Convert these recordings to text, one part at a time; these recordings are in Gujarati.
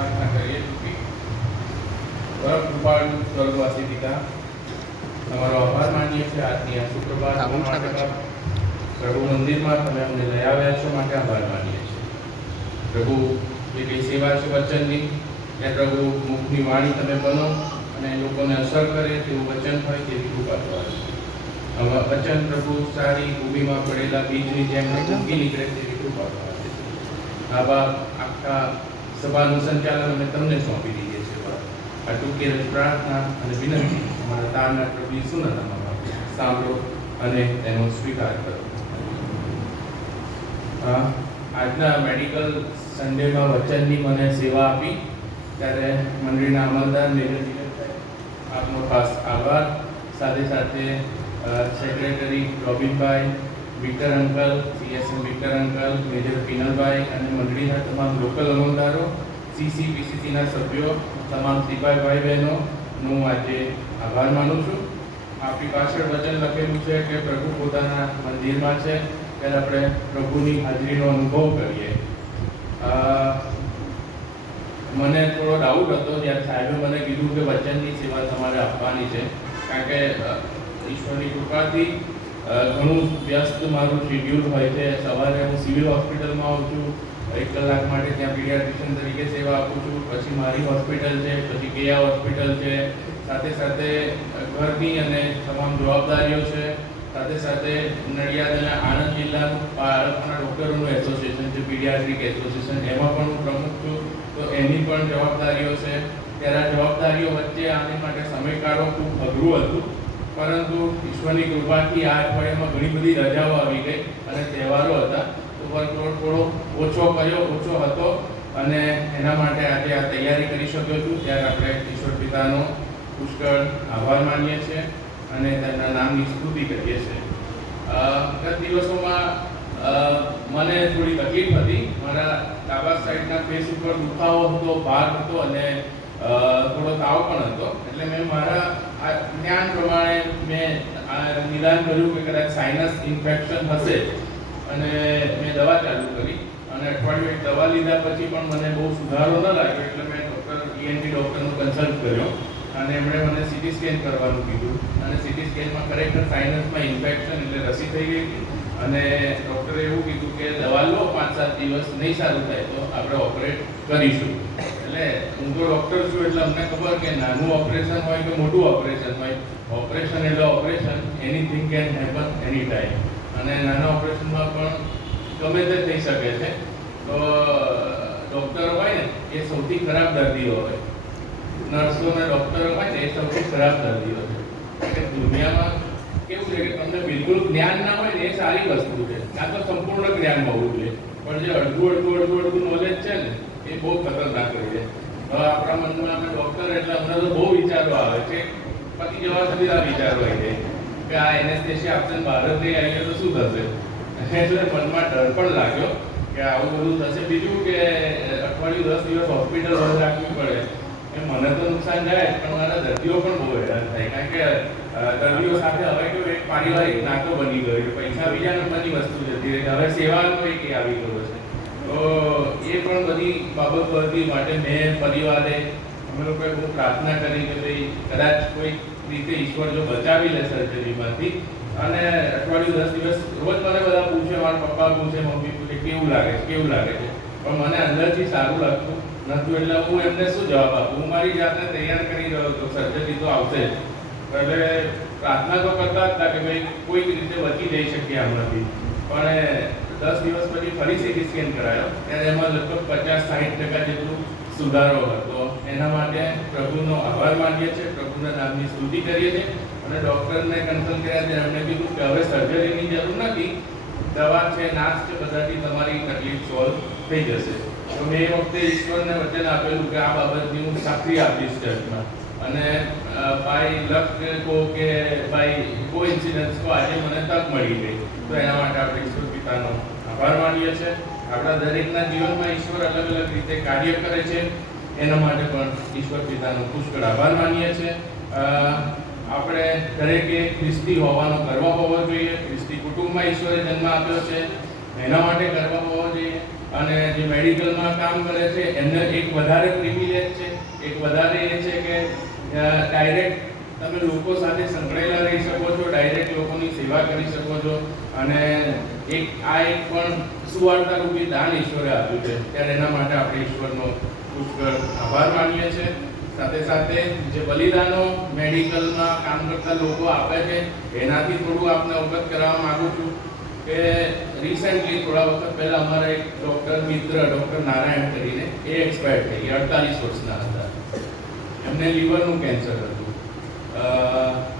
प्रार्थना करिए कि परम कृपाळु स्वर्गवासी पिता તમારો આભાર માનીએ છીએ આજની આ શુક્રવાર પ્રભુ મંદિરમાં તમે અમને લઈ આવ્યા છો માટે આભાર માનીએ છીએ પ્રભુ જે કઈ સેવા છે વચનની એ પ્રભુ મુખની વાણી તમે બનો અને લોકોને અસર કરે તેવું વચન હોય તેવી કૃપા કરો વચન પ્રભુ સારી ભૂમિમાં પડેલા બીજની જેમ ઊંઘી નીકળે તેવી કૃપા કરો આવા આખા સભાનું સંચાલન અમે તમને સોંપી દઈએ છીએ આ ટૂંકી પ્રાર્થના અને વિનંતી અમારા તારના પ્રભુ ઈસુના નામમાં સાંભળો અને તેનો સ્વીકાર કરો આજના મેડિકલ સન્ડેમાં વચનની મને સેવા આપી ત્યારે મંડળીના અમલદાર મેજર આપનો ખાસ આભાર સાથે સાથે સેક્રેટરી રોબિનભાઈ Victor uncle CSM Victor uncle major પિનલભાઈ અને મંડળીના તમામ લોકલ અમલદારો સીસીપીસીસીના સભ્યો તમામ સિપાઈ ભાઈ બહેનોનું આજે આભાર માનું છું આપણી પાછળ વચન લખેલું છે કે પ્રભુ પોતાના મંદિરમાં છે ત્યારે આપણે પ્રભુની હાજરીનો અનુભવ કરીએ મને થોડો ડાઉટ હતો જ્યારે સાહેબે મને કીધું કે વચનની સેવા તમારે આપવાની છે કારણ કે ઈશ્વરની કૃપાથી ઘણું વ્યસ્ત મારું શેડ્યુલ હોય છે સવારે હું સિવિલ હોસ્પિટલમાં આવું છું 1 કલાક માટે ત્યાં પીડિયાટ્રિશિયન તરીકે સેવા આપું છું પછી મારી હોસ્પિટલ છે પછી કેયા હોસ્પિટલ છે સાથે સાથે ઘરની અને તમામ જવાબદારીઓ છે સાથે સાથે નડિયાદ અને આણંદ જિલ્લાનું બાળકોના ડૉક્ટરોનું એસોસિએશન છે પીડિયાટ્રિક એસોસિએશન એમાં પણ હું પ્રમુખ છું તો એની પણ જવાબદારીઓ છે ત્યારે આ જવાબદારીઓ વચ્ચે આની માટે સમય કાઢવો ખૂબ અઘરું હતું પરંતુ ઈશ્વરની કૃપાથી આ અઠવાડિયામાં ઘણી બધી રજાઓ આવી ગઈ અને તહેવારો હતા તો વર્કલોડ થોડો ઓછો હતો અને એના માટે આજે આ તૈયારી કરી શક્યો છું ત્યારે આપણે ઈશ્વર પિતાનો પુષ્કળ આભાર માનીએ છીએ અને તેમના નામની સ્તુતિ કરીએ છીએ ગત દિવસોમાં મને થોડી તકલીફ હતી મારા ડાબા સાઈડના ફેસ ઉપર દુખાવો હતો ભાર હતો અને થોડો તાવ પણ હતો એટલે મેં મારા આ જ્ઞાન પ્રમાણે મેં નિદાન કર્યું કે કદાચ સાઇનસ ઇન્ફેક્શન હશે અને મેં દવા ચાલુ કરી અને અઠવાડિયું એક દવા લીધા પછી પણ મને બહુ સુધારો ન લાગ્યો એટલે મેં ઈએનટી ડૉક્ટરનો કન્સલ્ટ કર્યો અને એમણે મને સીટી સ્કેન કરવાનું કીધું અને સીટી સ્કેનમાં ખરેખર સાઇનસમાં ઇન્ફેક્શન એટલે રસી થઈ ગઈ હતી અને ડૉક્ટરે એવું કીધું કે દવા લો 5-7 દિવસ નહીં સારું થાય તો આપણે ઓપરેટ કરીશું એટલે હું તો ડૉક્ટર છું એટલે અમને ખબર કે નાનું ઓપરેશન હોય કે મોટું ઓપરેશન હોય ઓપરેશન એટલે operation anything can happen any time અને નાના ઓપરેશનમાં પણ ગમે તે થઈ શકે છે તો ડૉક્ટર હોય ને એ સૌથી ખરાબ દર્દીઓ હોય નર્સો અને ડૉક્ટરો હોય ને એ સૌથી ખરાબ દર્દીઓ છે કે દુનિયામાં કેવું છે કે તમને બિલકુલ જ્ઞાન ના હોય ને એ સારી વસ્તુ છે આ તો સંપૂર્ણ જ્ઞાન હોવું જોઈએ પણ જે અડધું નોલેજ છે ને એ બહુ ખતરનાક હોય છે હવે આપણા મનમાં અમે ડૉક્ટર એટલે અમને તો બહુ વિચારો આવે છે પતી જવા સુધી આ વિચારો હોય છે કે આ એનેસ્થેસિયા આપશે બહાર જ નહીં આવીએ તો શું થશે એટલે મનમાં ડર પણ લાગ્યો કે આવું બધું થશે બીજું કે અઠવાડિયું 10 દિવસ હોસ્પિટલ બંધ રાખવી પડે એ મને તો નુકસાન જાય પણ મારા દર્દીઓ પણ બહુ હેરાન થાય કારણ કે દર્દીઓ સાથે હવે કેવું એક પારિવારિક નાતો બની ગયો પૈસા બીજા નંબરની વસ્તુ જતી રહી હવે સેવાનો એક આવી ગયો છે તો એ પણ બધી બાબતો હતી માટે મેં પરિવારે અમે લોકોએ બહુ પ્રાર્થના કરી કે ભાઈ કદાચ કોઈ રીતે ઈશ્વર જો બચાવી લે સર્જરીમાંથી અને અઠવાડિયું 10 દિવસ રોજ મને બધા પૂછે મારા પપ્પા પૂછે મમ્મી પૂછે કેવું લાગે છે પણ મને અંદરથી સારું લાગતું નતું એટલે હું એમને શું જવાબ આપું હું મારી જાતને તૈયાર કરી રહ્યો હતો સર્જરી તો આવશે એટલે પ્રાર્થના તો કરતા હતા કે ભાઈ કોઈક રીતે બચી જઈ શકીએ આમાંથી પણ 10 દિવસ પછી ફરી સીટી સ્કેન કરાયો ત્યારે એમાં લગભગ 50-60% જેટલું સુધારો હતો એના માટે પ્રભુનો આભાર માનીએ છીએ પ્રભુના નામની સ્તુતિ કરીએ છીએ અને ડૉક્ટરને કન્સલ્ટ કર્યા ત્યારે એમણે કીધું કે હવે સર્જરીની જરૂર નથી દવા છે નાશ છે બધાથી તમારી તકલીફ સોલ્વ થઈ જશે તો મેં એ વખતે ઈશ્વરને વચન આપેલું કે આ બાબતની હું સાક્ષી આપીશ ચર્ચમાં અને બાય લક કહો કે બાય કોઇન્સિડન્સ તો આજે મને તક મળી ગઈ તો એના માટે આપણે ઈશ્વર પિતાનો આભાર માનીએ છીએ આપણા દરેકના જીવનમાં ઈશ્વર અલગ અલગ રીતે કાર્ય કરે છે એના માટે પણ ઈશ્વર પિતાનો પુષ્કળ આભાર માનીએ છીએ આપણે દરેકે ખ્રિસ્તી હોવાનો ગર્વ હોવો જોઈએ ખ્રિસ્તી કુટુંબમાં ઈશ્વરે જન્મ આપ્યો છે એના માટે ગર્વ હોવો જોઈએ અને જે મેડિકલમાં કામ કરે છે એમને એક વધારે પ્રિવિલેજ છે, એક વધારે એ છે કે ડાયરેક્ટ તમે લોકો સાથે સંકળાયેલા રહી શકો છો, ડાયરેક્ટ લોકોની સેવા કરી શકો છો અને એક પણ સુવાર્તા રૂપી દાન ઈશ્વરે આપ્યું છે, ત્યારે એના માટે આપણે ઈશ્વરનો પુષ્કળ આભાર માનીએ છીએ. સાથે સાથે જે બલિદાનો મેડિકલમાં કામ કરતા લોકો આપે છે એનાથી થોડું આપને અવગત કરાવવા માંગુ છું કે રિસેન્ટલી થોડા વખત પહેલા અમારા એક ડૉક્ટર મિત્ર ડૉક્ટર નારાયણ કરીને એ એક્સપાયર થઈ ગયા. 48 વર્ષના હતા. એમને લીવરનું કેન્સર હતું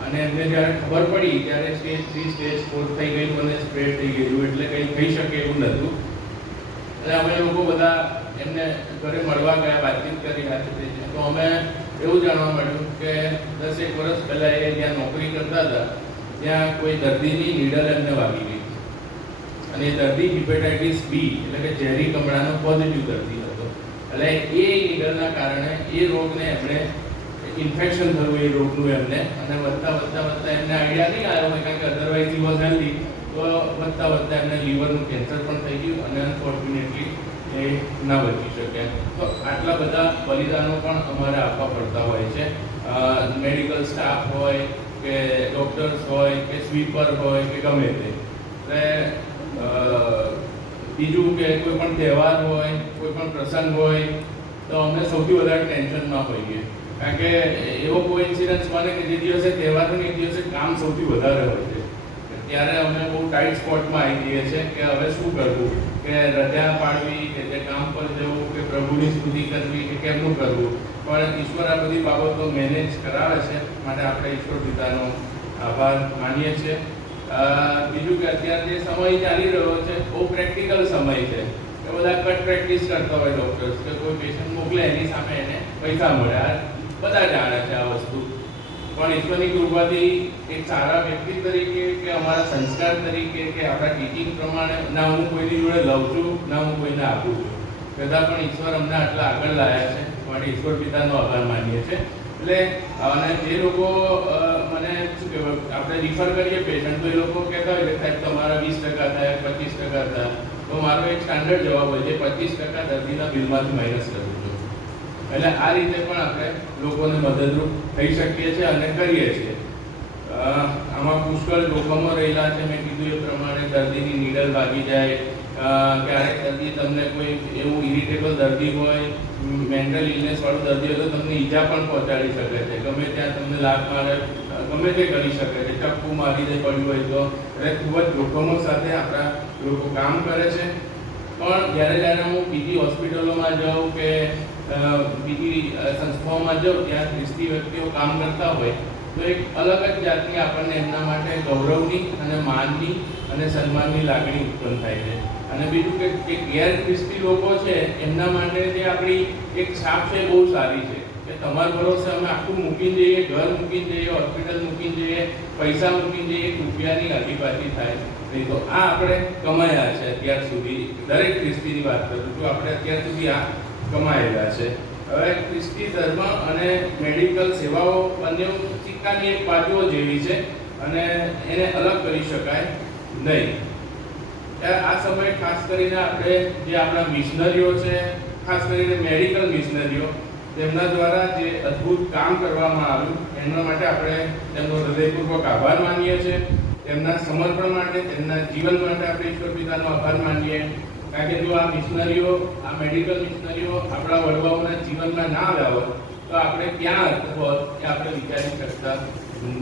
અને એમને જ્યારે ખબર પડી ત્યારે સ્ટેજ 3 સ્ટેજ 4 થઈ ગયું અને સ્પ્રેડ થઈ ગયું, એટલે કંઈ થઈ શકે એવું નહોતું. અને અમે લોકો બધા એમને ઘરે મળવા ગયા, વાતચીત કરી હતી. તો અમે એવું જાણવા મળ્યું કે 10 એક વર્ષ પહેલાં એ જ્યાં નોકરી કરતા હતા ત્યાં કોઈ દર્દીની નીડલ એમને વાગી ગઈ અને એ દર્દી હિપેટાઇટિસ બી એટલે કે ઝેરી કમળાનો પોઝિટિવ દર્દી હતો. એટલે એ નીડલના કારણે એ રોગને એમણે ઇન્ફેક્શન થયું એ રોગનું એમને, અને વધતા એમને આઈડિયા નહીં આવ્યો હોય કારણ કે અધરવાઇઝ હી વોઝ હેલ્ધી. તો વધતા એમને લીવરનું કેન્સર પણ થઈ ગયું અને અનફોર્ચ્યુનેટલી એ ના બચી શકે. તો આટલા બધા બલિદાનો પણ અમારે આપવા પડતા હોય છે. મેડિકલ સ્ટાફ હોય કે ડૉક્ટર્સ હોય કે સ્વીપર હોય કે ગમે તે. એટલે બીજું કે કોઈ પણ તહેવાર હોય, કોઈ પણ પ્રસંગ હોય તો અમે સૌથી વધારે ટેન્શનમાં હોઈએ, કારણ કે એવો કોઈ ઇન્સિડન્સ બને કે જે દિવસે તહેવાર હોય એ દિવસે કામ સૌથી વધારે હોય છે. ત્યારે અમે બહુ ટાઈટ સ્પોટમાં આવી જઈએ છીએ કે હવે શું કરવું, કે રજા પાડવી કે તે કામ પર જવું કે પ્રભુની સ્તુતિ કરવી કે કેમનું કરવું. પણ ઈશ્વર આ બધી બાબતો મેનેજ કરાવે છે, માટે આપણે ઈશ્વર પિતાનો આભાર માનીએ છીએ. બીજું કે અત્યારે જે સમય ચાલી રહ્યો છે બહુ પ્રેક્ટિકલ સમય છે કે બધા કટ પ્રેક્ટિસ કરતા હોય ડૉક્ટર્સ કે કોઈ પેશન્ટ મોકલે એની સામે એને પૈસા મળે. આ બધા જાણે છે આ વસ્તુ. પણ ઈશ્વરની કૃપાથી એક સારા વ્યક્તિ તરીકે કે અમારા સંસ્કાર તરીકે કે આપણા ટીચિંગ પ્રમાણે ના હું કોઈની જોડે લઉં છું ના હું કોઈને આપું છું, છતાં પણ ઈશ્વર અમને આટલા આગળ લાવ્યા છે, માટે ઈશ્વર પિતાનો આભાર માનીએ છીએ. એટલે અને જે લોકો મને શું કહેવાય આપણે રિફર કરીએ પેશન્ટ તો એ લોકો કહેતા હોય કે સાહેબ તમારા 20% થાય 25% થાય, તો મારો એક સ્ટાન્ડર્ડ જવાબ હોય છે 25% દર્દીના બિલમાંથી માઇનસ કરવું જોઈએ. એટલે આ રીતે પણ આપણે લોકોને મદદરૂપ થઈ શકીએ છીએ અને કરીએ છીએ. આમાં પુષ્કળ જોખમો રહેલા છે. મેં કીધું એ પ્રમાણે દર્દીની નીડલ વાગી જાય, ક્યારેક દર્દી તમને કોઈ એવું ઇરિટેબલ દર્દી હોય, મેન્ટલ ઇલનેસ વાળું દર્દી હોય તો તમને ઈજા પણ પહોંચાડી શકે છે, ગમે ત્યાં તમને લાત મારે, ગમે તે કરી શકે છે, ચપ્પુ મારી દે પડ્યું હોય તો. એટલે ખૂબ જ જોખમો સાથે આપણા લોકો કામ કરે છે. પણ જ્યારે હું બીજી હોસ્પિટલોમાં જાઉં કે બીજી સંસ્થાઓમાં જાઉં ત્યાં ખ્રિસ્તી વ્યક્તિઓ કામ કરતા હોય તો એક અલગ જ જાતની આપણને એમના માટે ગૌરવની અને માનની અને સન્માનની લાગણી ઉત્પન્ન થાય છે. અને બીજું કે જે ગેર ખ્રિસ્તી લોકો છે એમના માટે જે આપણી એક છાપ છે બહુ સારી છે કે તમારા ભરોસે અમે આખું મૂકીને જઈએ, ઘર મૂકીને જઈએ, હોસ્પિટલ મૂકીને જઈએ, પૈસા મૂકીને જઈએ, રૂપિયાની આજીપાજી થાય નહીં. તો આ આપણે કમાયા છે અત્યાર સુધી. દરેક ખ્રિસ્તીની વાત કરું છું, આપણે અત્યાર સુધી આ કમાયેલા છે. હવે ખ્રિસ્તી ધર્મ અને મેડિકલ સેવાઓ બંને સિક્કાની એક બાજુઓ જેવી છે અને એને અલગ કરી શકાય નહીં. ત્યારે આ સમયે ખાસ કરીને આપણે જે આપણા મિશનરીઓ છે, ખાસ કરીને મેડિકલ મિશનરીઓ, તેમના દ્વારા જે અદ્ભુત કામ કરવામાં આવ્યું એમના માટે આપણે તેમનો હૃદયપૂર્વક આભાર માનીએ છીએ. તેમના સમર્પણ માટે, તેમના જીવન માટે આપણે ઈશ્વર પિતાનો આભાર માનીએ. કારણ કે જો આ મિશનરીઓ, આ મેડિકલ મિશનરીઓ આપણા વડવાઓના જીવનમાં ના આવ્યા હોત તો આપણે ક્યાં હોત એ આપણે વિચારી શકતા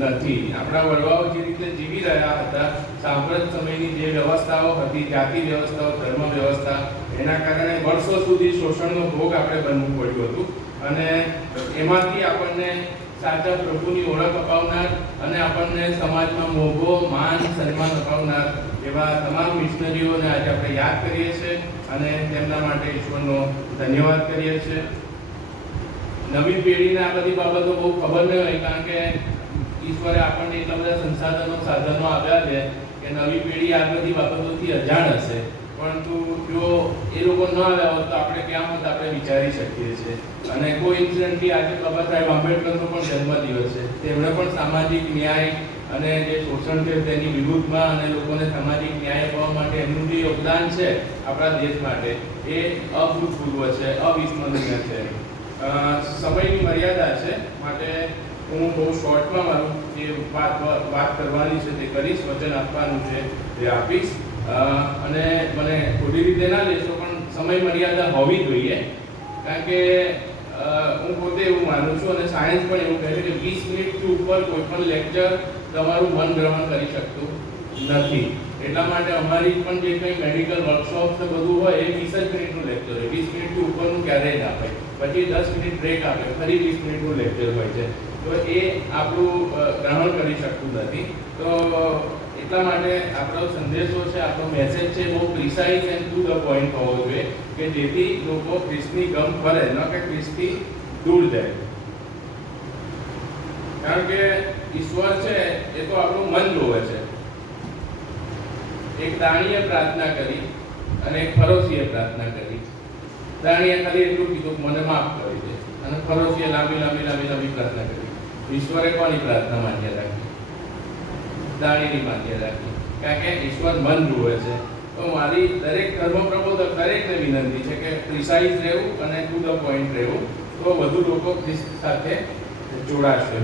નથી. આપણા વડવાઓ જે રીતે જીવી રહ્યા હતા, સાંપ્રત સમયની જે વ્યવસ્થાઓ હતી, જાતિ વ્યવસ્થાઓ, ધર્મ વ્યવસ્થા, એના કારણે વર્ષો સુધી શોષણનો ભોગ આપણે બનવું પડ્યું હતું. અને એમાંથી આપણને સાચા પ્રભુની ઓળખ અપાવનાર અને આપણને સમાજમાં મોભો, માન, સન્માન અપાવનાર એવા તમામ મિશનરીઓને આજે આપણે યાદ કરીએ છીએ અને તેમના માટે ઈશ્વરનો ધન્યવાદ કરીએ છીએ. નવી પેઢીને આ બધી બાબતો બહુ ખબર નહીં હોય, કારણ કે ઈશ્વરે આપણને એટલા બધા સાધનો આપ્યા છે કે નવી પેઢી આ બધી બાબતોથી અજાણ હશે. પરંતુ જો એ લોકો ન આવ્યા હોત તો આપણે ક્યાં હોત આપણે વિચારી શકીએ છીએ. અને કોઇન્સિડન્ટલી આજે બાબા સાહેબ આંબેડકરનો પણ જન્મદિવસ છે. તેમણે પણ સામાજિક ન્યાય અને જે શોષણ છે તેની વિરુદ્ધમાં અને લોકોને સામાજિક ન્યાય આપવા માટે એમનું જે યોગદાન છે આપણા દેશ માટે એ અભૂતપૂર્વ છે, અવિસ્મરણીય છે. સમયની મર્યાદા છે માટે હું બહુ શોર્ટમાં મારું જે વાત કરવાની છે તે કરીશ, વચન આપવાનું છે તે આપીશ. અને મને ખોટી રીતે ના લેશો પણ સમય મર્યાદા હોવી જોઈએ, કારણ કે હું પોતે એવું માનું છું અને સાયન્સ પણ એવું કહે છે કે 20 મિનિટથી ઉપર કોઈ પણ લેક્ચર તમારું મન ગ્રહણ કરી શકતું નથી. એટલા માટે અમારી પણ જે કંઈ મેડિકલ વર્કશોપ ને બધું હોય એ 20 જ મિનિટનું લેક્ચર હોય. 20 મિનિટથી ઉપરનું ક્યારેય ના હોય. પછી 10 મિનિટ બ્રેક આપે, ફરી 20 મિનિટનું લેક્ચર હોય છે. તો એ આપણું ગ્રહણ કરી શકતું નથી. તો એટલા માટે આપણો સંદેશો છે, આપણો મેસેજ છે બહુ precise and to the point હોવો જોઈએ કે જેથી લોકો ખ્રિસ્તની ગમ કરે, ન કે ખ્રિસ્તથી દૂર જાય. કારણ કે ઈશ્વર છે એ તો આપણું મન જોવે છે. એક દાણીએ પ્રાર્થના કરી અને એક ફરોશીએ પ્રાર્થના કરી. દાણીએ ખાલી એટલું કીધું કે મને માફ કરી દે, અને ફરોશીએ લાંબી પ્રાર્થના કરી. ઈશ્વરે કોની પ્રાર્થના માન્ય રાખી? દાણીની માન્ય રાખી, કારણ કે ઈશ્વર મન જુએ છે. તો મારી દરેક ધર્મપ્રબોધક દરેકને વિનંતી છે કે પ્રિસાઇઝ રહેવું અને ટુ ધ પોઈન્ટ રહેવું, તો વધુ લોકો ખ્રિસ્ત સાથે જોડાશે.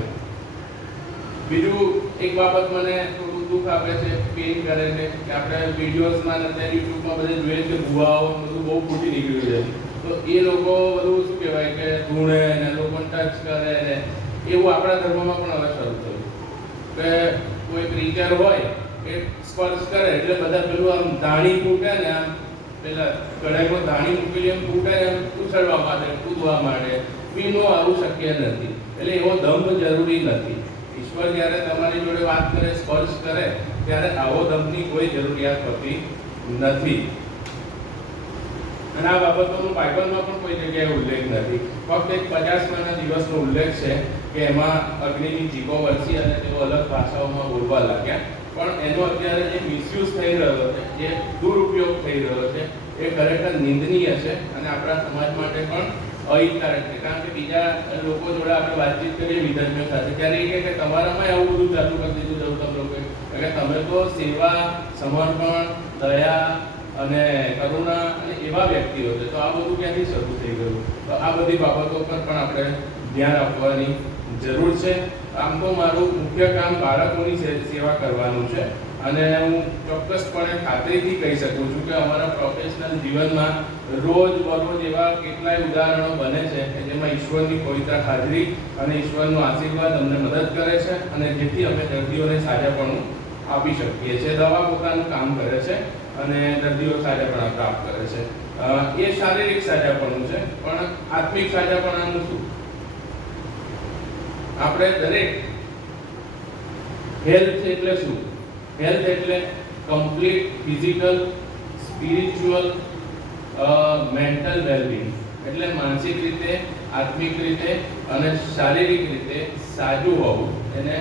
બીજું એક બાબત મને થોડું દુઃખ આપે છે, પેઇન કરે છે કે આપણે વિડીયોઝમાં અને અત્યારે યુટ્યુબમાં બધે જોઈએ કે ભુવાઓ બધું બહુ ખોટી નીકળ્યું છે. તો એ લોકો બધું શું કહેવાય કે ધૂણે ને લોકોને ટચ કરે ને એવું આપણા ધર્મમાં પણ હવે શરૂ થયું કે કોઈ પ્રીચર હોય એ સ્પર્શ કરે એટલે બધા પેલું આમ ધાણી ફૂટે ને આમ પેલા ગળામાં ધાણી મૂકેલી એમ ફૂટે એમ ઉછળવા માટે, કૂદવા માટે. બીનો આવું શક્ય નથી. એટલે એવો દંભ જરૂરી નથી. ઈશ્વર જ્યારે તમારી જોડે વાત કરે, સ્પર્શ કરે, ત્યારે આવો દંભની કોઈ જરૂરિયાત હોતી નથી. અને આ બાબતોનો બાઇબલમાં પણ કોઈ જગ્યાએ ઉલ્લેખ નથી. ફક્ત એક 50માના દિવસનો ઉલ્લેખ છે કે એમાં અગ્નિની ચીખો વરસી અને તેઓ અલગ ભાષાઓમાં બોલવા લાગ્યા. પણ એનો અત્યારે જે મિસયુઝ થઈ રહ્યો છે, જે દુરુપયોગ થઈ રહ્યો છે, એ ખરેખર નિંદનીય છે અને આપણા સમાજ માટે પણ અહિતકારક છે. કારણ કે બીજા લોકો જોડે આપણે વાતચીત કરીએ વિધર્મીઓ સાથે, ત્યારે એ કહે કે તમારામાં આવું બધું ચાલુ કરી દીધું જવું તમે લોકોએ, એટલે તમે તો સેવા, સમર્પણ, દયા અને કરુણા અને એવા વ્યક્તિઓ છે. તો આ બધું ક્યાંથી શરૂ થઈ ગયું? તો આ બધી બાબતો પર પણ આપણે ધ્યાન આપવાની જરૂર છે. આમ તો મારું મુખ્ય કામ બાળકોની સેવા કરવાનું છે અને હું ચોક્કસપણે ખાતરીથી કહી શકું છું કે અમારા પ્રોફેશનલ જીવનમાં રોજ એવા કેટલાય ઉદાહરણો બને છે કે જેમાં ઈશ્વરની પવિત્ર હાજરી અને ઈશ્વરનો આશીર્વાદ અમને મદદ કરે છે અને જેથી અમે દર્દીઓને સાજાપણું આપી શકીએ છીએ. દવા પોતાનું કામ કરે છે અને દર્દીઓ સાજાપણા પ્રાપ્ત કરે છે. એ શારીરિક સાજાપણું છે, પણ આત્મિક સાજાપણાનું શું? આપણે દરેક હેલ્થ એટલે શું? હેલ્થ એટલે complete physical, spiritual, mental wellbeing. એટલે માનસિક રીતે, આત્મિક રીતે અને શારીરિક રીતે સાજું હોવું, એને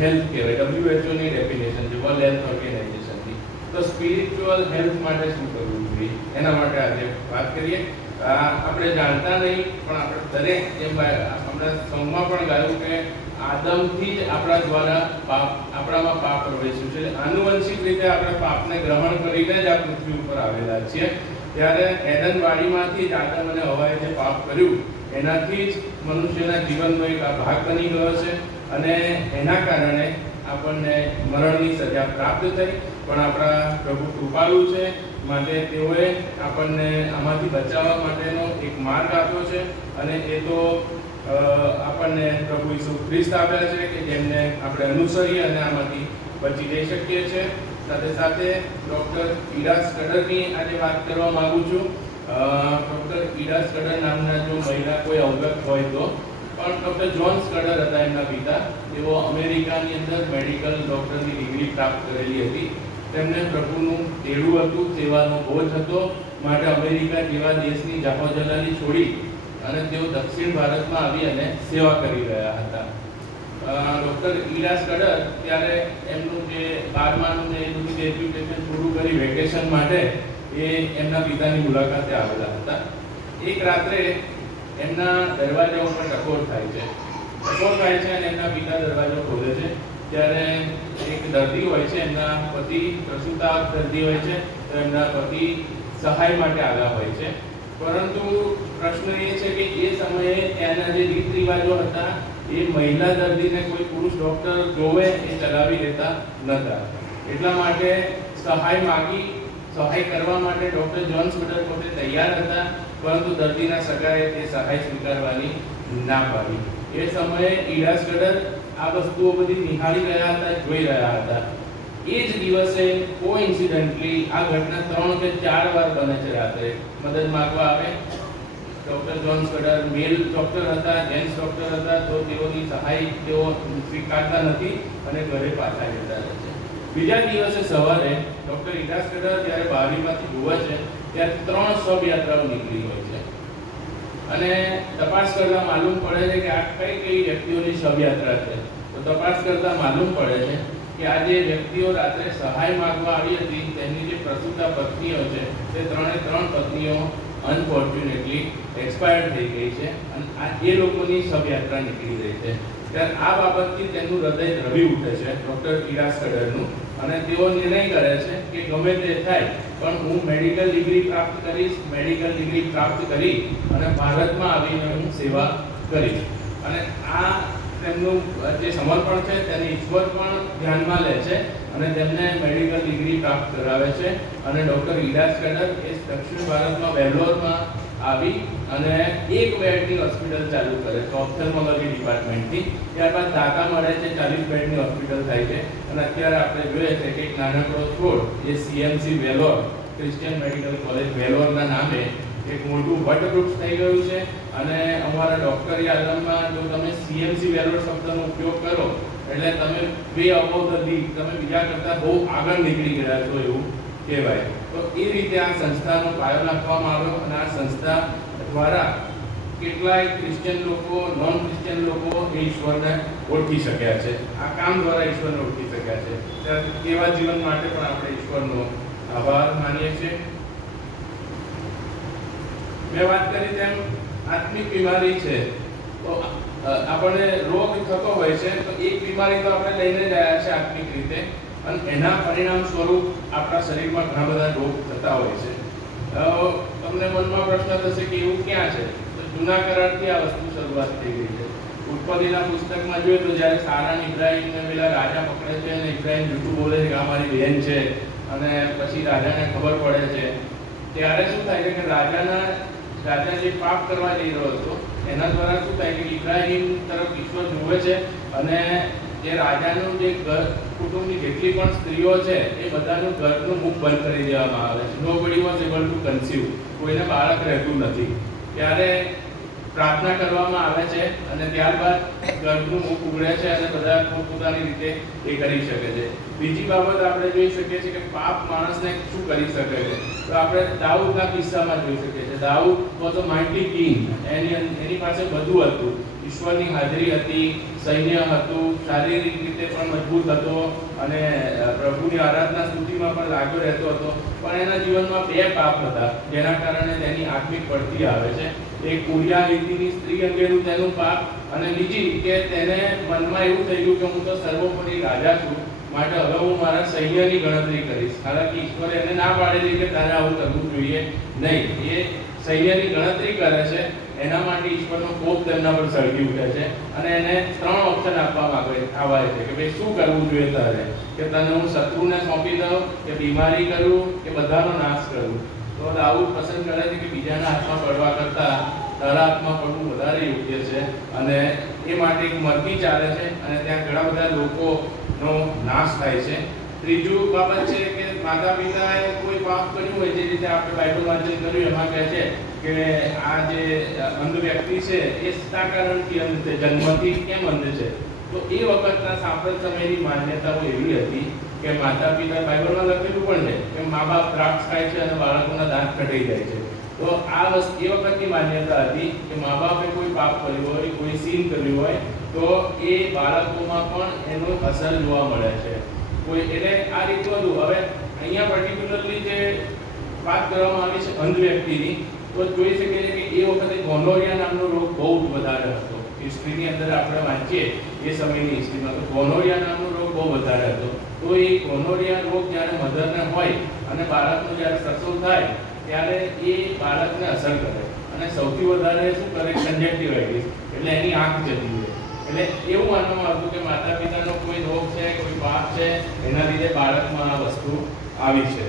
હેલ્થ કહેવાય. WHO ની ડેફિનેશન છે, વર્લ્ડ હેલ્થ ઓર્ગેનાઇઝેશનની. તો સ્પિરિચ્યુઅલ હેલ્થ માટે શું કરવું જોઈએ એના માટે આજે વાત કરીએ. આપણે જાણતા નહીં પણ આપણે દરેક, જેમ આપણે સંઘમાં પણ ગાયું કે આદમથી જ આપણા દ્વારા આપણામાં પાપ પ્રવેશ્યું છે. આનુવંશિક રીતે આપણે પાપને ગ્રહણ કરીને જ આ પૃથ્વી ઉપર આવેલા છીએ. ત્યારે એડન વાડીમાંથી જ આદમ અને હવાએ જે પાપ કર્યું એનાથી જ મનુષ્યના જીવનનો એક આ ભાગ બની ગયો છે અને એના કારણે આપણને મરણની સજા પ્રાપ્ત થઈ. પણ આપણા પ્રભુ કૃપાળુ છે માટે તેઓએ આપણને આમાંથી બચાવવા માટેનો એક માર્ગ આપ્યો છે અને એ તો આપણને પ્રભુ ઈસુ ખ્રિસ્ત આપ્યા છે કે જેમને આપણે અનુસરીએ અને આમાંથી બચી જઈ શકીએ છીએ. સાથે સાથે ડૉક્ટર ઈડા સ્કડરની આજે વાત કરવા માંગુ છું. ડૉક્ટર ઈડા સ્કડર નામના જો મહિલા કોઈ અવગત હોય તો, પણ ડૉક્ટર જ્હોન સ્કડર હતા એમના પિતા. તેઓ અમેરિકાની અંદર મેડિકલ ડૉક્ટરની ડિગ્રી પ્રાપ્ત કરેલી હતી. તેમને પ્રભુનું તેડું હતું, સેવાનો બોજ હતો, માટે અમેરિકા જેવા દેશની જાહોજલાલી છોડી અને તેઓ દક્ષિણ ભારતમાં આવી અને સેવા કરી રહ્યા હતા. ડૉક્ટર ઈડા સ્કડર ત્યારે એમનું જે 12માનું ને એ બધું એજ્યુકેશન પૂરું કરી વેકેશન માટે એ એ એમના પિતાની મુલાકાતે આવેલા હતા. એક રાત્રે એમના દરવાજા ઉપર ટકોર થાય છે અને એમના પિતા દરવાજો ખોલે છે. ત્યારે એક દર્દી હોય છે, એમના પતિ પ્રસૂતા દર્દી હોય છે, તો એમના પતિ સહાય માટે આવ્યા હોય છે. પરંતુ પ્રશ્ન એ છે કે એ સમયે ત્યાંના જે રીત રિવાજો હતા એ મહિલા દર્દીને કોઈ પુરુષ ડોક્ટર જોવે એ ચલાવી દેતા નહોતા. એટલા માટે સહાય કરવા માટે ડોક્ટર જોન સ્કડર પોતે તૈયાર હતા, પરંતુ દર્દીના સગાએ તે સહાય સ્વીકારવાની ના પાડી. એ સમયે ઈડા સ્કડર આ વસ્તુઓ બધી નિહાળી રહ્યા હતા, જોઈ રહ્યા હતા. એ જ દિવસે કોઇન્સિડન્ટલી આ ઘટના 3 કે 4 વાર બને છે. રાત્રે મદદ માંગવા આવે. ડોક્ટર જોન સ્કડર મેલ ડોક્ટર હતા, જેન્ટ્સ ડોક્ટર હતા, તો તેઓની સહાય તેઓ સ્વીકારતા નથી અને ઘરે પાછા જતા રહે છે. બીજા દિવસે સવારે ડોક્ટર ઈડા સ્કડર જ્યારે બારીમાંથી જુએ છે ત્યારે 3 શવયાત્રાઓ નીકળી હોય છે અને તપાસ કરતા માલુમ પડે છે કે આ કઈ વ્યક્તિઓની શવયાત્રા છે. તો તપાસ કરતા માલુમ પડે છે કે આ જે વ્યક્તિઓ રાત્રે સહાય માંગવા આવી હતી તેમની જે પ્રસૂતા પત્નીઓ છે તે 3 પત્નીઓ અનફોર્ચ્યુનેટલી એક્સપાયર્ડ થઈ ગઈ છે અને આ એ લોકોની શવયાત્રા નીકળી રહી છે. ત્યારે આ બાબતથી તેમનું હૃદય દ્રવી ઉઠે છે ડોક્ટર ઈડા સ્કડરનું, અને તેઓ નિર્ણય કરે છે કે ગમે તે થાય પણ હું મેડિકલ ડિગ્રી પ્રાપ્ત કરીશ. મેડિકલ ડિગ્રી પ્રાપ્ત કરી અને ભારતમાં આવીને હું સેવા કરીશ. અને આ તેમનું જે સમર્પણ છે તેને ઈશ્વર પણ ધ્યાનમાં લે છે અને તેમને મેડિકલ ડિગ્રી પ્રાપ્ત કરાવે છે. અને ડોક્ટર ઈડા સ્કડર એ દક્ષિણ ભારતમાં બેંગ્લોરમાં આવી અને એક બેડની હોસ્પિટલ ચાલુ કરે છે ઓપ્થેલ્મોલોજી ડિપાર્ટમેન્ટથી. ત્યારબાદ ટાંકા મળે છે, 40 બેડની હોસ્પિટલ થાય છે. અને અત્યારે આપણે જોઈએ છે કે એક નાનકડો છોડ જે CMC Vellore Christian Medical College વેલોરના નામે એક મોટું વટવૃક્ષ થઈ ગયું છે. અને અમારા ડોક્ટરી આલમમાં જો તમે CMC વેલોર શબ્દનો ઉપયોગ કરો એટલે તમે વે અબાઉ ધ લીગ, તમે બીજા કરતાં બહુ આગળ નીકળી ગયા છો એવું કહેવાય. તો એ રીતે આ સંસ્થાનો પાયો નાખવામાં આવ્યો અને આ સંસ્થા દ્વારા કેટલાય ક્રિશ્ચિયન લોકો, નોન ક્રિશ્ચિયન લોકો એ ઈશ્વરને ઓળખી શક્યા છે. આ કામ દ્વારા ઈશ્વરને ઓળખી શક્યા છે. ત્યારે એવા જીવન માટે પણ આપણે ઈશ્વરનો આભાર માનીએ છીએ. મેં વાત કરી તેમ આત્મિક બીમારી છે તો આપણને રોગ થતો હોય છે, તો એક બીમારી તો આપણે લઈને જ આવ્યા છે આત્મિક રીતે, અને એના પરિણામ સ્વરૂપ આપણા શરીરમાં ઘણા બધા રોગ થતા હોય છે. તમને મનમાં પ્રશ્ન થશે કે એવું ક્યાં છે? તો જૂના કરારથી આ વસ્તુ શરૂઆત થઈ ગઈ છે. ઉત્પત્તિના પુસ્તકમાં જોઈએ તો જ્યારે સારા ઇબ્રાહીમને પેલા રાજા પકડે છે અને ઇબ્રાહીમ જૂઠું બોલે છે કે આ મારી બહેન છે, અને પછી રાજાને ખબર પડે છે, ત્યારે શું થાય છે કે રાજા જે પાપ કરવા જઈ રહ્યો હતો એના દ્વારા શું થાય કે ઇબ્રાહીમ તરફ ઈશ્વર જુએ છે અને જે રાજાનું જે ઘર કુટુંબની જેટલી પણ સ્ત્રીઓ છે એ બધાનું ઘરનું મુખ બંધ કરી દેવામાં આવે છે. Nobody was able to conceive, કોઈને બાળક રહેતું નથી. ત્યારે પ્રાર્થના કરવામાં આવે છે અને ત્યારબાદ ઘરનું મુખ ઉઘડે છે અને બધા પોતાની રીતે એ કરી શકે છે. બીજી બાબત આપણે જોઈ શકીએ છીએ કે પાપ માણસને શું કરી શકે છે. તો આપણે દાઉદના કિસ્સામાં જોઈ શકીએ છીએ. Daud was a mighty king. એની પાસે બધું હતું. ઈશ્વરની હાજરી હતી, સૈન્ય હતું, શારીરિક રીતે પણ મજબૂત હતો અને પ્રભુની આરાધના સ્તુતિમાં પણ લાગ્યો રહેતો હતો. પણ એના જીવનમાં 2 પાપ હતા જેના કારણે તેની આત્મિક પડતી આવે છે. એક ઉરિયા હિત્તીની સ્ત્રી અંગેનું તેનું પાપ, અને બીજી કે તેને મનમાં એવું થઈ ગયું કે હું તો સર્વોપરી રાજા છું, માટે હવે હું મારા સૈન્યની ગણતરી કરીશ. હાલાકી ઈશ્વરે એને ના પાડેલી કે તારે આવું કરવું જોઈએ નહીં. એ સૈન્યની ગણતરી કરે છે. એના માટે ઈશ્વરનો કોપ તેમના પર સળગી ઉઠે છે અને એને 3 ઓપ્શન આપવામાં આવે છે કે ભાઈ શું કરવું જોઈએ તારે, કે તને હું શત્રુને સોંપી દઉં, કે બીમારી કરું, કે બધાનો નાશ કરું. તો દાઉદ પસંદ કરે છે કે બીજાના હાથમાં પડવા કરતાં તારા હાથમાં પડવું વધારે યોગ્ય છે, અને એ માટે એક મરકી ચાલે છે અને ત્યાં ઘણા બધા લોકોનો નાશ થાય છે. ત્રીજું બાબત છે કે માતા પિતાએ કોઈ પાપ કર્યું હોય, જે રીતે આપણે બાઇબલ વાંચન કર્યું એમાં કહે છે કે આ જે અંધ વ્યક્તિ છે એ શા કારણથી અંધ છે, જન્મથી કેમ અંધ છે. તો એ વખતના સાંપ્રત સમયની માન્યતાઓ એવી હતી કે માતા પિતા, બાઇબલમાં લખેલું પણ છે કે મા બાપ દ્રાક્ષ ખાય છે અને બાળકોના દાંત કટાઈ જાય છે. તો આ એ વખતની માન્યતા હતી કે મા બાપે કોઈ પાપ કર્યું હોય, કોઈ સીન કર્યું હોય તો એ બાળકોમાં પણ એનો અસર જોવા મળે છે. એટલે આ રીતનું હતું. હવે અહીંયા પર્ટિક્યુલરલી જે વાત કરવામાં આવી છે અંધ વ્યક્તિની, તો જોઈ શકીએ છીએ કે એ વખતે ગોનોરિયા નામનો રોગ બહુ જ વધારે હતો. હિસ્ટ્રીની અંદર આપણે વાંચીએ એ સમયની હિસ્ટ્રીમાં તો ગોનોરિયા નામનો રોગ બહુ વધારે હતો. તો એ ગોનોરિયા રોગ જ્યારે મધરને હોય અને બાળકનું જ્યારે પ્રસવ થાય ત્યારે એ બાળકને અસર કરે અને સૌથી વધારે શું કરે, કન્જક્ટિવાઇટિસ, એટલે એની આંખ જતી રહે. એટલે એવું માનવામાં આવતું કે માતા પિતાનો કોઈ રોગ છે, કોઈ પાપ છે, એના લીધે બાળકમાં આ વસ્તુ આવી છે.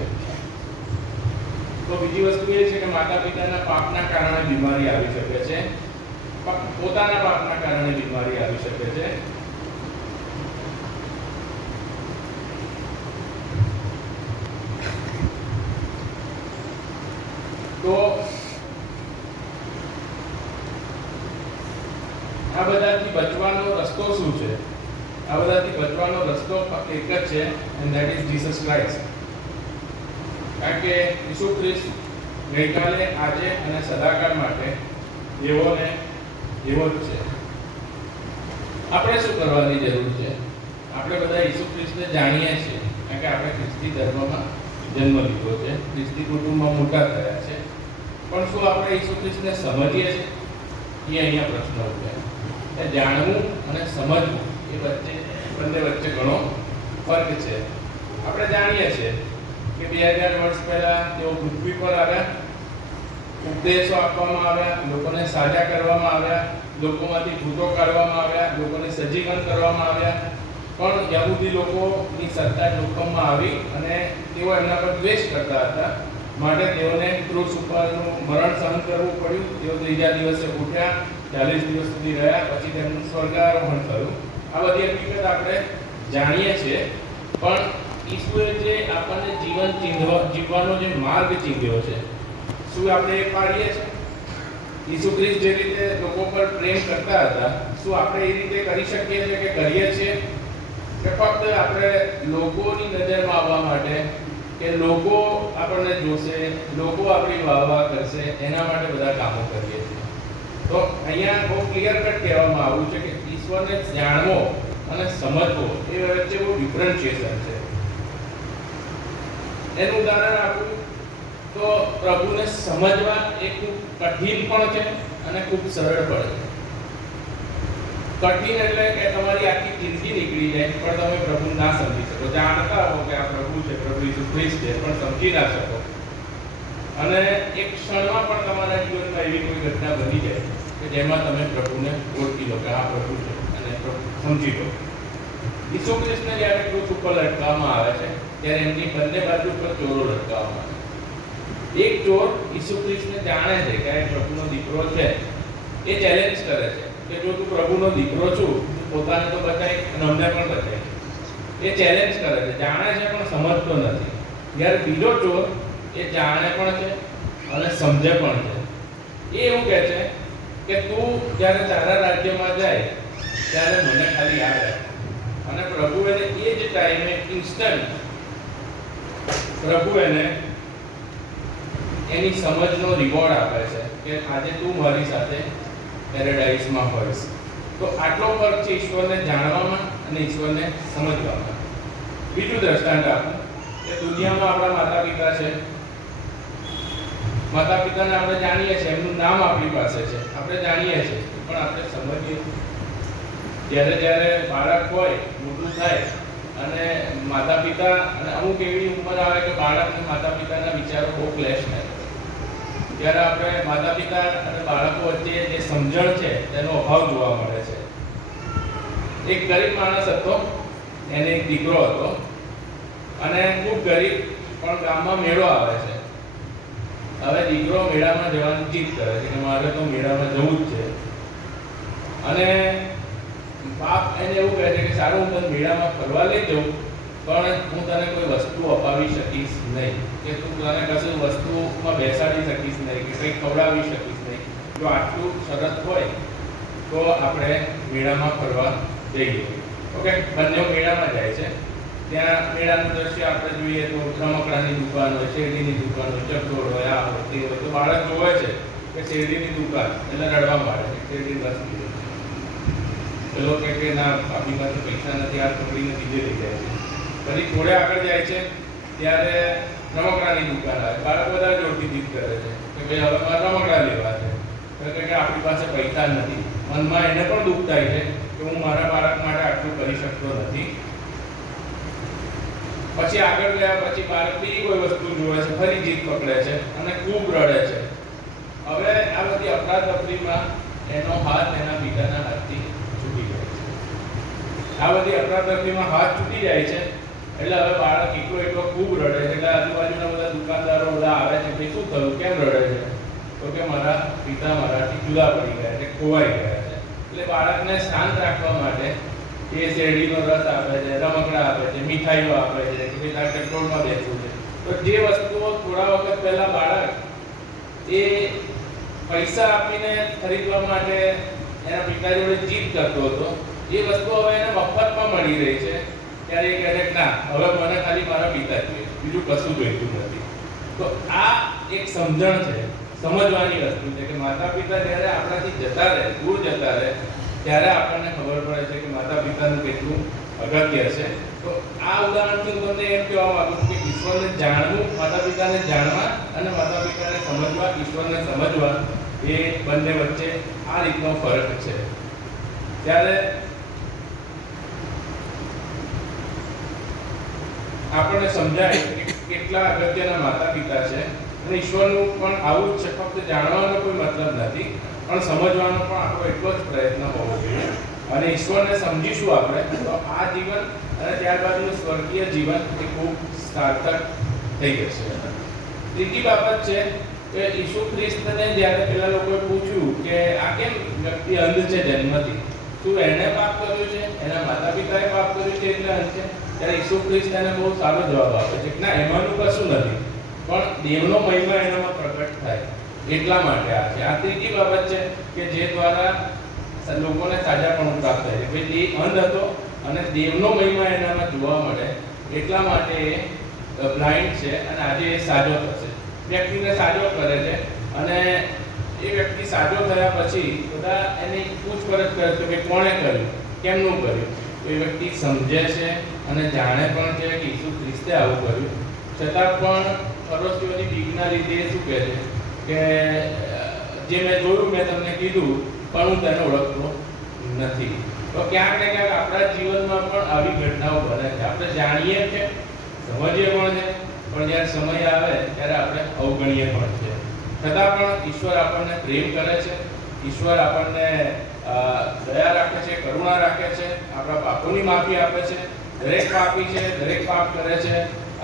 તો બીજી વસ્તુ એ છે કે માતા પિતાના પાપના કારણે બીમારી આવી શકે છે, પોતાના પાપના કારણે બીમારી આવી શકે છે. તો આ બધાથી બચવાનો રસ્તો શું છે? આ બધાથી બચવાનો રસ્તો ફક્ત એક જ છે, and that is Jesus Christ. કારણ કે ઈસુ ખ્રિસ્ત ગઈકાલે, આજે અને સદાકાળ માટે એવો ને એવો જ છે. આપણે શું કરવાની જરૂર છે? આપણે બધા ઈસુ ખ્રિસ્તને જાણીએ છીએ કારણ કે આપણે ખ્રિસ્તી ધર્મમાં જન્મ લીધો છે, ખ્રિસ્તી કુટુંબમાં મોટા થયા છે. પણ શું આપણે ઈસુ ખ્રિસ્તને સમજીએ છીએ? એ અહીંયા પ્રશ્ન ઉઠે. જાણવું અને સમજવું એ બંને વચ્ચે ઘણો ફરક છે. આપણે જાણીએ છીએ કે 2000 વર્ષ પહેલા તેઓ પૃથ્વી પર આવ્યા, ઉપદેશો આપવામાં આવ્યા, લોકોને સાજા કરવામાં આવ્યા, લોકોમાંથી ભૂતો કાઢવામાં આવ્યા, લોકોને સજીવન કરવામાં આવ્યા. પણ યહૂદી લોકોની સત્તા જોખમમાં આવી અને તેઓ એમના પર દ્વેષ કરતા હતા, માટે તેઓને ક્રૂસ ઉપરનું મરણ સહન કરવું પડ્યું. તેઓ ત્રીજા દિવસે ઉઠ્યા, 40 દિવસ સુધી રહ્યા, પછી તેમનું સ્વર્ગારોહણ થયું. આ બધી હકીકત આપણે જાણીએ છીએ. પણ ઈસુએ જે આપણને જીવન જીવવાનો જે માર્ગ ચીંધ્યો છે, શું આપણે એ પાડીએ છીએ? ઈસુ ખ્રિસ્ત જે રીતે લોકો પર પ્રેમ કરતા હતા, શું આપણે એ રીતે કરી શકીએ છીએ કે કરીએ છીએ? કે ફક્ત આપણે લોકોની નજરમાં આવવા માટે, કે લોકો આપણને જોશે, લોકો આપણી વાહ કરશે, એના માટે બધા કામો કરીએ છીએ? તો અહીંયા બહુ ક્લિયર કટ કહેવામાં આવ્યું છે કે ઈશ્વરને જાણવો અને સમજવો એ વચ્ચે બહુ ડિફરન્શિએશન છે. એનું ઉદાહરણ આપું તો પ્રભુને સમજવા એ ખૂબ કઠિન પણ છે અને ખૂબ સરળ પણ છે. કઠિન એટલે કે તમારી આખી જિંદગી નીકળી જાય પણ તમે પ્રભુ ના સમજી શકો. જાણતા હો કે આ પ્રભુ છે, પ્રભુ ઈસુ ખ્રિસ્ત છે, પણ સમજી ના શકો. અને એક ક્ષણમાં પણ તમારા જીવનમાં એવી કોઈ ઘટના બની જાય કે જેમાં તમે પ્રભુને ઓળખી લો કે આ પ્રભુ છે અને સમજી લો. ઈસુ ખ્રિસ્તને જ્યારે ક્રૂસ ઉપર લટકાવવામાં આવે છે ત્યારે એમની બંને બાજુ પર ચોરો લટકાવવામાં આવે છે. એક ચોર ઈસુ ખ્રિસ્તને જાણે છે કે આ પ્રભુનો દીકરો છે, એ ચેલેન્જ કરે છે કે જો તું પ્રભુનો દીકરો છું, પોતાને તો બચાય અને અમને પણ બચાય. એ ચેલેન્જ કરે છે, જાણે છે પણ સમજતો નથી. જ્યારે બીજો ચોર એ જાણે પણ છે અને સમજે પણ છે. એ એવું કહે છે કે તું જ્યારે તારા રાજ્યમાં જાય ત્યારે મને ખાલી યાદ રાખ. અને પ્રભુ એને એ જ ટાઈમે ઇન્સ્ટન્ટ પ્રભુ એને એની સમજનો રિવોર્ડ આપે છે કે આજે તું મારી સાથે પેરેડાઇઝમાં હોઈશ. તો આટલો ફરક છે ઈશ્વરને જાણવામાં અને ઈશ્વરને સમજવામાં. બીજું દ્રષ્ટાંત આપું કે દુનિયામાં આપણા માતા પિતા છે. માતા પિતાને આપણે જાણીએ છીએ, એમનું નામ આપણી પાસે છે, આપણે જાણીએ છીએ, પણ આપણે સમજીએ જ્યારે બાળક હોય, મોટું થાય અને માતા પિતા અને અમુક એવી ઉંમર આવે કે બાળકને માતા પિતાના વિચારો બહુ ક્લેશ થાય. ત્યારે આપણે માતા પિતા અને બાળકો વચ્ચે જે સમજણ છે તેનો અભાવ જોવા મળે છે. એક ગરીબ માણસ હતો, એને એક દીકરો હતો અને ખૂબ ગરીબ, પણ ગામમાં મેળો આવે છે. હવે દીકરો મેળામાં જવાની જીદ કરે છે કે મારે તો મેળામાં જવું જ છે. અને બાપ એને એવું કહે છે કે સારું, હું તને મેળામાં ફરવા લઈ જાઉં, પણ હું તને કોઈ વસ્તુ અપાવી શકીશ નહીં, કે તું તને કશું વસ્તુમાં બેસાડી શકીશ નહીં, કે કંઈ ખવડાવી શકીશ નહીં. જો આટલું શરત હોય તો આપણે મેળામાં ફરવા જઈએ. ઓકે, બંને મેળામાં જાય છે. ત્યાં મેળાનું દ્રશ્ય આપણે જોઈએ તો રમકડાની દુકાન હોય, શેરડીની દુકાન હોય, ચકડોળ હોય, આ હોય, તે હોય. તો બાળક જોવે છે કે શેરડીની દુકાન, એટલે રડવા માંડે છે, શેરડી રસ પીવે. પેલો કે ના, આપણી પાસે પૈસા નથી, આ છોકરીને બીજે લઈ જાય છે. પછી થોડે આગળ જાય છે ત્યારે રમકડાની દુકાન આવે, બાળક બધા જોરથી જીદ કરે છે કે ભાઈ હવે મારે રમકડા લેવા છે, તો કે આપણી પાસે પૈસા નથી. મનમાં એને પણ દુઃખ થાય છે કે હું મારા બાળક માટે આટલું કરી શકતો નથી. પછી આગળ ગયા પછી બાળક બીજી કોઈ વસ્તુ જોવે છે, ફરી જીદ પકડે છે અને ખૂબ રડે છે. હવે આ બધી અફરાતફરીમાં એનો હાથ એના પિતાના હાથથી છૂટી જાય છે. આ બધી અફરાતફરીમાં હાથ છૂટી જાય છે એટલે હવે બાળક એકલો ખૂબ રડે છે. એટલે આજુબાજુના બધા દુકાનદારો બધા આવે છે કે શું થયું, કેમ રડે છે? તો કે મારા પિતા મારાથી જુદા પડી ગયા છે, ખોવાઈ ગયા છે. એટલે બાળકને શાંત રાખવા માટે એ શેરડીનો રસ આપે છે, રમકડા આપે છે, મીઠાઈઓ આપે છે કે ભાઈ તારે કંટ્રોલમાં બેસવું છે. તો જે વસ્તુઓ થોડા વખત પહેલા બાળક એ પૈસા આપીને ખરીદવા માટે એના પિતા જોડે જીદ કરતો હતો, એ વસ્તુ હવે એને મફતમાં મળી રહી છે. ત્યારે એ કહે છે ના, હવે મને ખાલી મારા પિતા જોઈએ, બીજું કશું જોઈતું નથી. તો આ એક સમજણ છે, સમજવાની વસ્તુ છે કે માતા પિતા જ્યારે આપણાથી જતા રહે, દૂર જતા રહે, ત્યારે આપણને ખબર પડે છે કે માતા પિતાનું કેટલું અગત્ય છે. તો આ ઉદાહરણથી હું તમને એમ કહેવા માંગુ છું કે ઈશ્વરને જાણવું, માતા પિતાને જાણવા અને માતા પિતાને સમજવા, ઈશ્વરને સમજવા, એ બંને વચ્ચે આ રીતનો ફરક છે. ત્યારે આપણને સમજાય કે કેટલા અગત્યના માતા પિતા છે. અને ઈશ્વરનું પણ આવું જ છે, ફક્ત જાણવાનો કોઈ મતલબ નથી, પણ સમજવાનો પણ આપણો એટલો જ પ્રયત્ન હોવો જોઈએ. અને ઈશ્વરને સમજીશું આપણે તો આ જીવન અને ત્યારબાદનું સ્વર્ગીય જીવન એ ખૂબ સાર્થક થઈ જશે. ત્રીજી બાબત છે કે ઈસુ ખ્રિસ્તને જ્યારે પેલા લોકોએ પૂછ્યું કે આ કેમ વ્યક્તિ અંધ છે જન્મથી, શું એને પાપ કર્યું છે, એના માતા પિતાએ પાપ કર્યું છે એટલે અંધ છે? ત્યારે ઈસુ ખ્રિસ્ત એને બહુ સારો જવાબ આપે છે કે ના, એમાંનું કશું નથી, પણ દેવનો મહિમા એનામાં પ્રગટ થાય એટલા માટે આ છે. આ ત્રીજી બાબત છે કે જે દ્વારા લોકોને સાજાપણું પ્રાપ્ત થાય છે. ભાઈ એ અંધ હતો અને દેવનો મહિમા એનામાં જોવા મળે એટલા માટે એ બ્લાઇન્ડ છે અને આજે એ સાજો થશે. વ્યક્તિને સાજો કરે છે અને એ વ્યક્તિ સાજો થયા પછી બધા એની પૂછપરછ કરે છે કે કોણે કર્યું, કેમનું કર્યું. તો એ વ્યક્તિ સમજે છે અને જાણે પણ છે કે ઈસુ ખ્રિસ્તે આવું કર્યું, છતાં પણ ફરોશીઓની બીકના લીધે શું કહે છે કે જે મેં જોયું મેં તમને કીધું, પણ હું તેને ઓળખતો નથી. તો ક્યાંક ને ક્યાંક આપણા જીવનમાં પણ આવી ઘટનાઓ બને છે. આપણે જાણીએ છે, સમજીએ પણ છે, પણ જ્યારે સમય આવે ત્યારે આપણે અવગણીએ પણ છે. છતાં પણ ઈશ્વર આપણને પ્રેમ કરે છે, ઈશ્વર આપણને દયા રાખે છે, કરુણા રાખે છે, આપણા પાપોની માફી આપે છે. દરેક પાપી છે, દરેક પાપ કરે છે.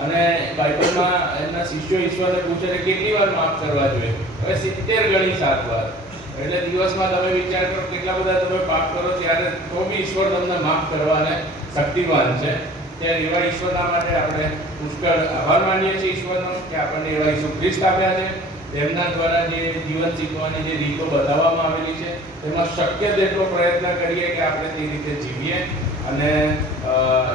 અને બાઇબલમાં એમના શિષ્યો ઈશ્વરને પૂછે છે કેટલી વાર માફ કરવા જોઈએ? હવે 70 ગણી 7 વાર. એટલે દિવસમાં તમે વિચાર કરો કેટલા બધા તમે પાપ કરો, ત્યારે તો બી ઈશ્વર તમને માફ કરવાને શક્તિવાન છે. ત્યારે એવા ઈશ્વરના માટે આપણે પુષ્કળ આભાર માનીએ છીએ ઈશ્વરનો કે આપણને એવા ઈસુ ખ્રિસ્ત આપ્યા છે. તેમના દ્વારા જે જીવન શીખવાની જે રીતો બતાવવામાં આવેલી છે તેમાં શક્ય તેટલો પ્રયત્ન કરીએ કે આપણે તે રીતે જીવીએ અને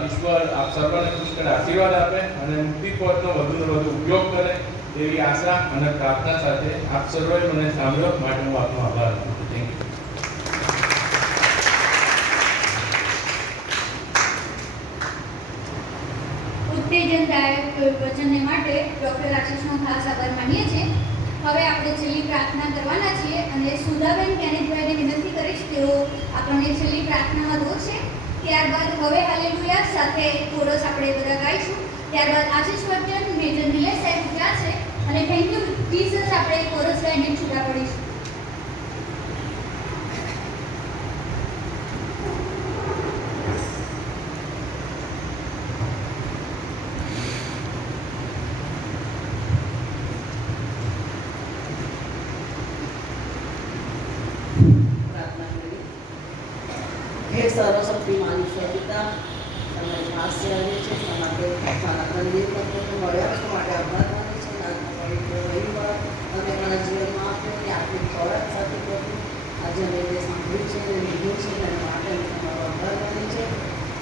ઈશ્વર આપ સર્વને પુષ્કળ આશીર્વાદ આપે અને મુક્તિ પથનો વધુને વધુ ઉપયોગ કરે એવી આશા અને પ્રાર્થના સાથે આપ સર્વે મને સાંભળો માટે હું આપનો આભાર માનું છું. Thank you. ઉત્તેજનદાયક પ્રવચનને માટે ડૉક્ટર આશીષનો ખાસ આભાર માનીએ છીએ. હવે આપણે છેલ્લી પ્રાર્થના કરવાના છીએ અને સુધાબેન કેનેતભાઈને વિનંતી કરીશ તેઓ આપણને છેલ્લી પ્રાર્થનામાં દોરશે. ત્યારબાદ હવે હાલેલુયા સાથે કોરસ આપણે બધા ગાઈશું. ત્યારબાદ આશીષ વચન મેજર નિલેશ સાહેબ ગાશે અને થેન્ક યુ જીસસ આપણે કોરસ ગાઈને છૂટા પડીશું. હે સર્વશક્તિમાન ઈશ્વર પિતા, તમારી પાસે આવે છે માટે મારા મંદિર તત્વોને મળ્યા છો માટે આભાર માને છે. આજનો પવિત્ર રવિવાર તમે મારા જીવનમાં આપ્યો અને આપણી ખોરાક સાથે પ્રભુ આજે અમે જે સાંભળ્યું છે અને લીધું છે એના માટે અમે તમારો આભાર માને છે.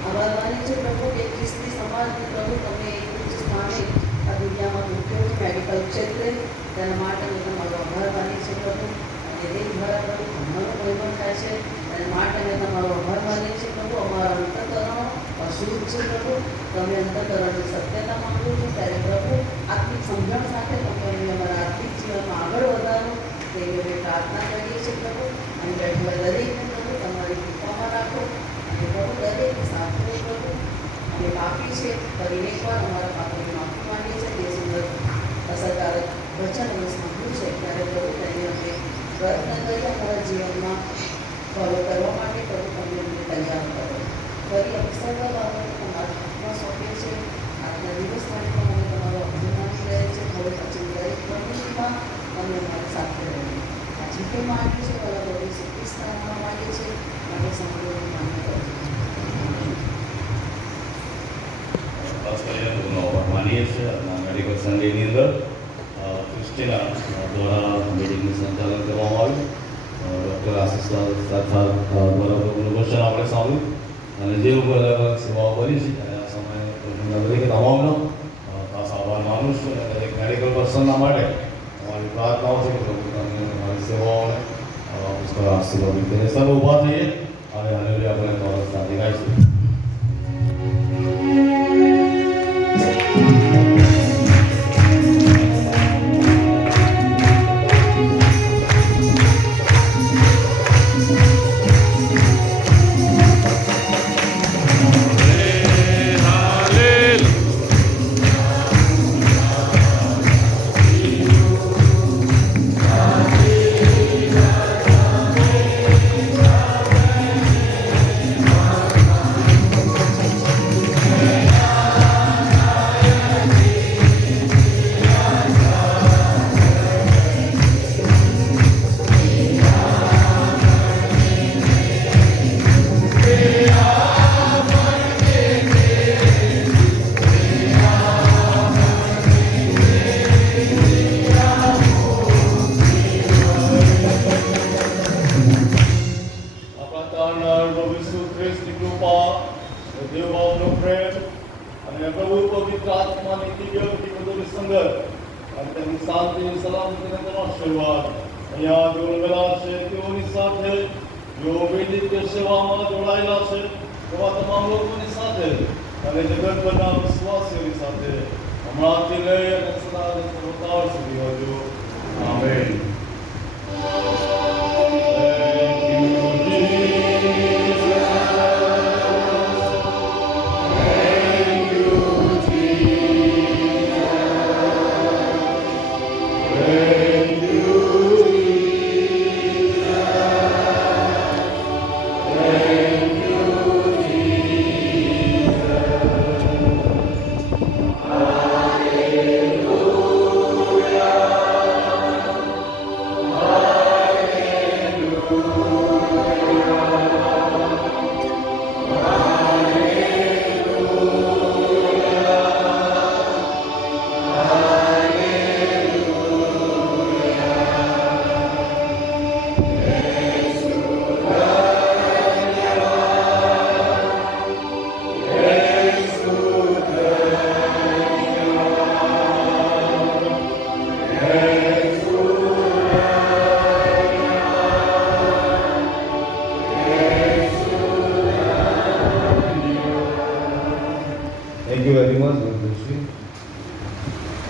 આભાર માને છે પ્રભુ કે ખ્રિસ્તી સમાજને પ્રભુ તમે એક ઉચ્ચ સ્થાને આ દુનિયામાં મૂક્યો છે મેડિકલ ક્ષેત્રે, તેના માટે અમે તમારો આભાર માને છે પ્રભુ. અને તે દ્વારા પ્રભુ તમારો મહિમા થાય છે અને માટે અમે તમારો આભાર માનીએ છીએ પ્રભુ. અમારા અંતઃકરણો અશુદ્ધ છે પ્રભુ, તમે અંતઃકરણની સત્યતા માંગો છો ત્યારે પ્રભુ આત્મિક સમજણ સાથે તમે અમને અમારા આર્થિક જીવનમાં આગળ વધારો તેવી અમે પ્રાર્થના કરીએ છીએ પ્રભુ. અને બેઠેલા દરેકને પ્રભુ તમારી કૃપામાં રાખો અને પ્રભુ દરેકને સાથે પ્રભુ અમે પાપી છે ફરી એકવાર અમારા પાપોની માફી માંગીએ છીએ. તે સુંદર અસરકારક વચન અમે સાંભળ્યું છે ત્યારે પ્રભુ તેને અમે પ્રયત્ન કરી અમારા જીવનમાં ફોલો કરવા માટે પ્રભુ તમે અમને તૈયાર કરો. ફરી અમે સર્વ બાબતો તમારા હાથમાં સોંપીએ છીએ. આજના દિવસ માટે પણ અમે તમારો અભિમાન રહે છે. હવે પછી દરેક પ્રવૃત્તિમાં તમે અમારી સાથે રહો. આ જે કંઈ માંગીએ છીએ બરાબર પ્રભુ શ્રી કૃષ્ણમાં માંગીએ છીએ માટે સાંભળવાની માન્ય કરજો. ખાસ કરીને માનીએ છીએ અને મેડિકલ સન્ડેની અંદર ક્રિસ્ટીના દ્વારા મિટિંગનું સંચાલન કરવામાં આવ્યું. ડૉક્ટર આશીષ સાક્ષાત દ્વારા પ્રભુનું વચન આપણે સાંભળ્યું અને જે ઉપર અલગ અલગ સેવાઓ કરી છે અને આ સમયે પ્રભુના દરેક તમામનો ખાસ આભાર માનું છું. અને દરેક મેડિકલ પર્સનના માટે અમારી પ્રાર્થનાઓ છે કે પ્રભુ તમે અમારી સેવાઓને પુષ્કળ આશીર્વાદ કરીને સર્વ ઊભા થઈએ અને હાલેલુયા આપણે તોરસ સાથે ગાઈશું. આમેન.